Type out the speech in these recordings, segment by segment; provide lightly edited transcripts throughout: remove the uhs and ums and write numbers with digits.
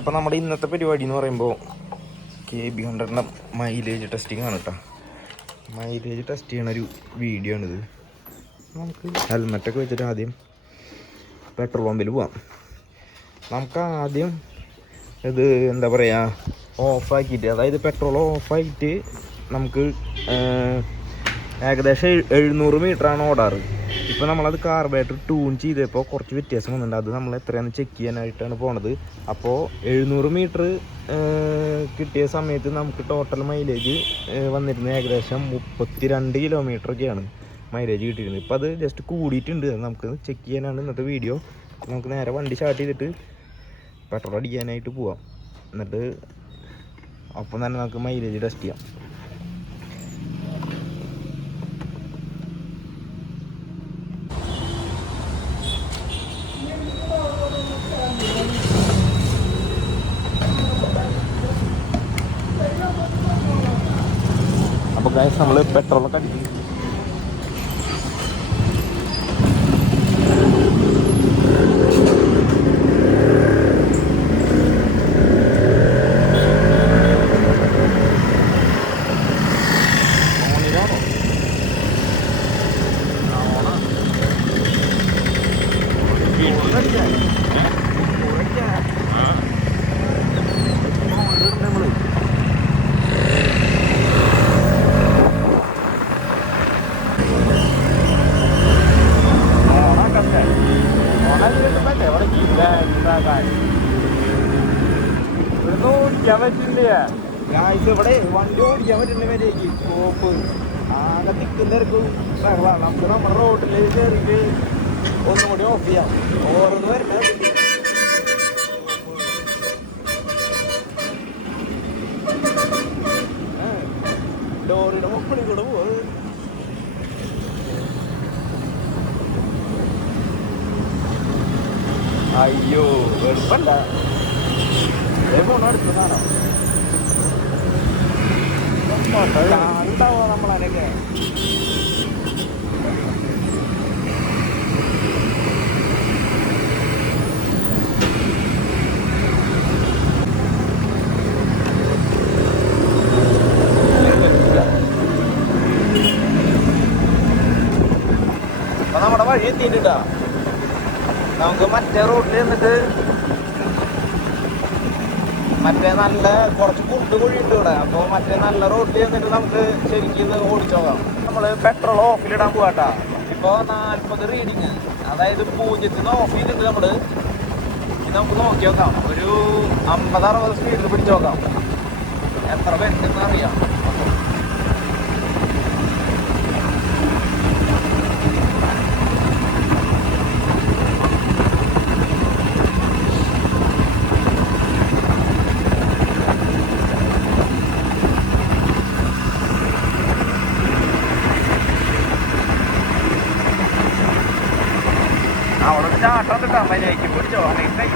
അപ്പോൾ നമ്മുടെ ഇന്നത്തെ പരിപാടി എന്ന് പറയുമ്പോൾ KB100 മൈലേജ് ടെസ്റ്റിംഗ് ആണ് കേട്ടോ. മൈലേജ് ടെസ്റ്റ് ചെയ്യണൊരു വീഡിയോ ആണിത്. നമുക്ക് ഹെൽമെറ്റൊക്കെ വെച്ചിട്ട് ആദ്യം പെട്രോൾ പമ്പിൽ പോവാം. നമുക്ക് ആദ്യം ഇത് എന്താ പറയുക ഓഫാക്കിയിട്ട്, അതായത് പെട്രോൾ ഓഫാക്കിയിട്ട് നമുക്ക് ഏകദേശം 700 മീറ്ററാണ് ഓടാറ്. ഇപ്പോൾ നമ്മളത് കാർബറേറ്റർ ട്യൂൺ ചെയ്തപ്പോൾ കുറച്ച് വ്യത്യാസം വന്നിട്ടുണ്ട്. അത് നമ്മൾ എത്രയാണെന്ന് ചെക്ക് ചെയ്യാനായിട്ടാണ് പോണത്. അപ്പോൾ 700 മീറ്റർ കിട്ടിയ സമയത്ത് നമുക്ക് ടോട്ടൽ മൈലേജ് വന്നിരുന്നത് ഏകദേശം 32 കിലോമീറ്ററൊക്കെയാണ് മൈലേജ് കിട്ടിയിരുന്നത്. ഇപ്പോൾ അത് ജസ്റ്റ് കൂടിയിട്ടുണ്ട്. അത് നമുക്ക് ചെക്ക് ചെയ്യാനാണ് ഇന്നത്തെ വീഡിയോ. നമുക്ക് നേരെ വണ്ടി സ്റ്റാർട്ട് ചെയ്തിട്ട് പെട്രോൾ അടിക്കാനായിട്ട് പോവാം. എന്നിട്ട് അപ്പം തന്നെ നമുക്ക് മൈലേജ് ടെസ്റ്റ് ചെയ്യാം. അപ്പോൾ ഗൈസ് നമ്മൾ പെട്രോളൊക്കെ അടിക്കും. ഇവിടെ വണ്ടി ഓടിക്കാൻ പറ്റുന്ന വരേക്ക് സ്കോപ്പ് ആകെ തിക്കുന്നവർക്ക് ബഹളമാണ്. നമുക്ക് നമ്മുടെ റോഡിൽ കയറിയിട്ട് ഒന്നും കൂടി ഓഫ് ചെയ്യാം. ഓരോന്ന് വരണ ലോറിയുടെ മുകളിൽ കൂടെ പോകും. അയ്യോ എളുപ്പല്ല. പോണ അടുത്തതാണോ ഉണ്ടാവോ നമ്മളതിനൊക്കെ? അപ്പൊ നമ്മുടെ വഴി എത്തിയിട്ടാ. നമുക്ക് മറ്റേ റോഡിൽ നിന്നിട്ട് മറ്റേ നല്ല കുറച്ച് കുണ്ടുകുഴിയുണ്ട് ഇവിടെ. അപ്പോൾ മറ്റേ നല്ല റോഡിൽ എന്നിട്ട് നമുക്ക് ശരിക്കും ഓടിച്ചോക്കാം. നമ്മൾ പെട്രോൾ ഓഫിലിടാൻ പോകാട്ടാ. ഇപ്പോൾ 40 റീഡിങ്, അതായത് 0 ഓഫ് ചെയ്തിട്ട് നമ്മൾ നമുക്ക് നോക്കി നോക്കാം. ഒരു 50-60 സ്പീഡിൽ പിടിച്ച് നോക്കാം എത്ര വരുന്നെന്ന് അറിയാം. അവിടെ ചാട്ടം കിട്ടാൻ മര്യാദയ്ക്ക് പിടിച്ചോ. അല്ലെങ്കിൽ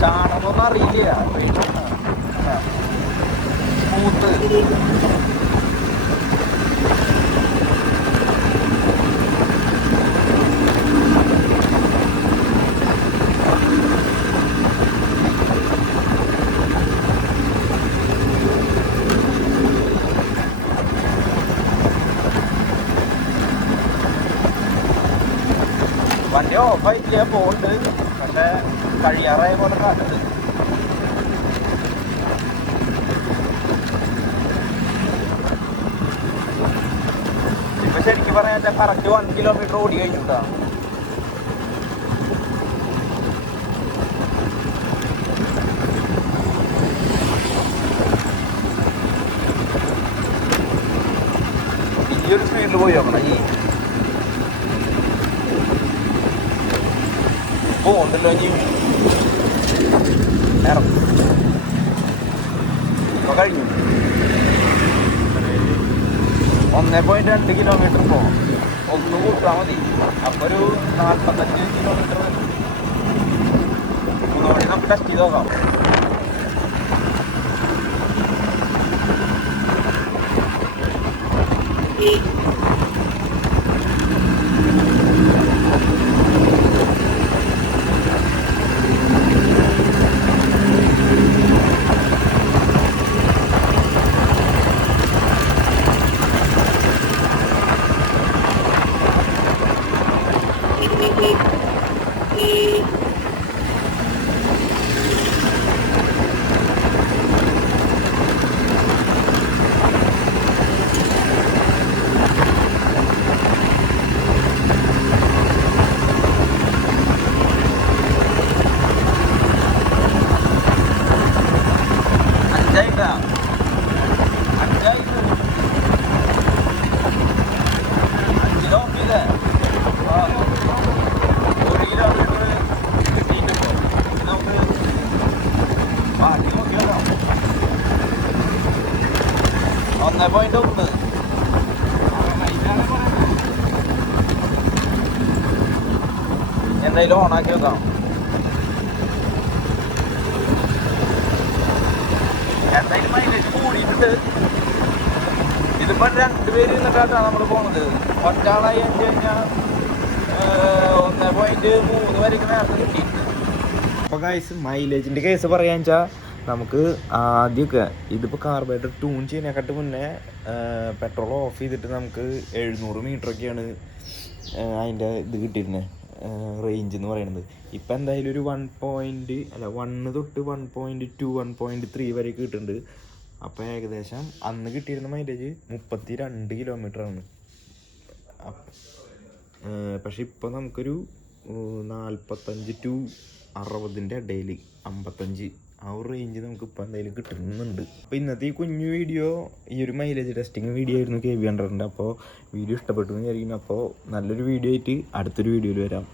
ചാടണമെന്നൊന്നും അറിയില്ല. സ്മൂത്ത് വണ്ടി ഓഫായിട്ടില്ല, പോണ്ട്. പക്ഷെ കഴിയാറായ പോലെ കാട്ടുന്നത്. ഇപ്പൊ ശരിക്കും പറയാൻ കറക്റ്റ് 1 കിലോമീറ്റർ ഓടി കഴിഞ്ഞിട്ടാ. ഈ ഒരു സ്പീഡിൽ പോയി നോക്കണം. ഈ പോണ്ടല്ലോ ഇനി ഇറങ്ങും. കഴിഞ്ഞു. 1.2 കിലോമീറ്റർ പോകും. ഒന്ന് കൂട്ടാൽ മതി. അപ്പോൾ ഒരു 45 കിലോമീറ്റർ ഒന്നുകൂടി നമുക്ക് ടെസ്റ്റ് ചെയ്ത് നോക്കാം. എന്തായാലും ഓണാക്കി വെക്കാം. എന്തായാലും മൈലേജ് കൂടിയിട്ടുണ്ട്. ഇതിപ്പോൾ 2 പേര് ഇരുന്നിട്ടാണ് നമ്മൾ പോണത്. ഒറ്റാളായി അഞ്ച് കഴിഞ്ഞാൽ 1.3 വരെയൊക്കെ നേരത്തെ കിട്ടിയിട്ടുണ്ട്. അപ്പോൾ ഗൈസ് മൈലേജിൻ്റെ കേസ് പറയാന്ന് വെച്ചാൽ നമുക്ക് ആദ്യമൊക്കെ ഇതിപ്പോൾ കാർബറേറ്റർ ട്യൂൺ ചെയ്യുന്നതിനെക്കാട്ട് മുന്നേ പെട്രോൾ ഓഫ് ചെയ്തിട്ട് നമുക്ക് 700 മീറ്ററൊക്കെയാണ് അതിൻ്റെ ഇത് കിട്ടിയിരുന്നത്, റേഞ്ച് എന്ന് പറയുന്നത്. ഇപ്പം എന്തായാലും ഒരു 1 തൊട്ട് 1.2 1.3 വരെ കിട്ടുന്നുണ്ട്. അപ്പോൾ ഏകദേശം അന്ന് കിട്ടിയിരുന്ന മൈലേജ് 32 കിലോമീറ്ററാണ്. പക്ഷെ ഇപ്പോൾ നമുക്കൊരു 45 to 60 ഇടയിൽ 55 ആ ഒരു റേഞ്ച് നമുക്ക് ഇപ്പോൾ എന്തായാലും കിട്ടുന്നുണ്ട്. അപ്പോൾ ഇന്നത്തെ ഈ കുഞ്ഞു വീഡിയോ ഈ ഒരു മൈലേജ് ടെസ്റ്റിംഗ് വീഡിയോ ആയിരുന്നു KB100. അപ്പോൾ വീഡിയോ ഇഷ്ടപ്പെട്ടു എന്ന് വിചാരിക്കുന്നു. അപ്പോൾ നല്ലൊരു വീഡിയോ ആയിട്ട് അടുത്തൊരു വീഡിയോയിൽ വരാം.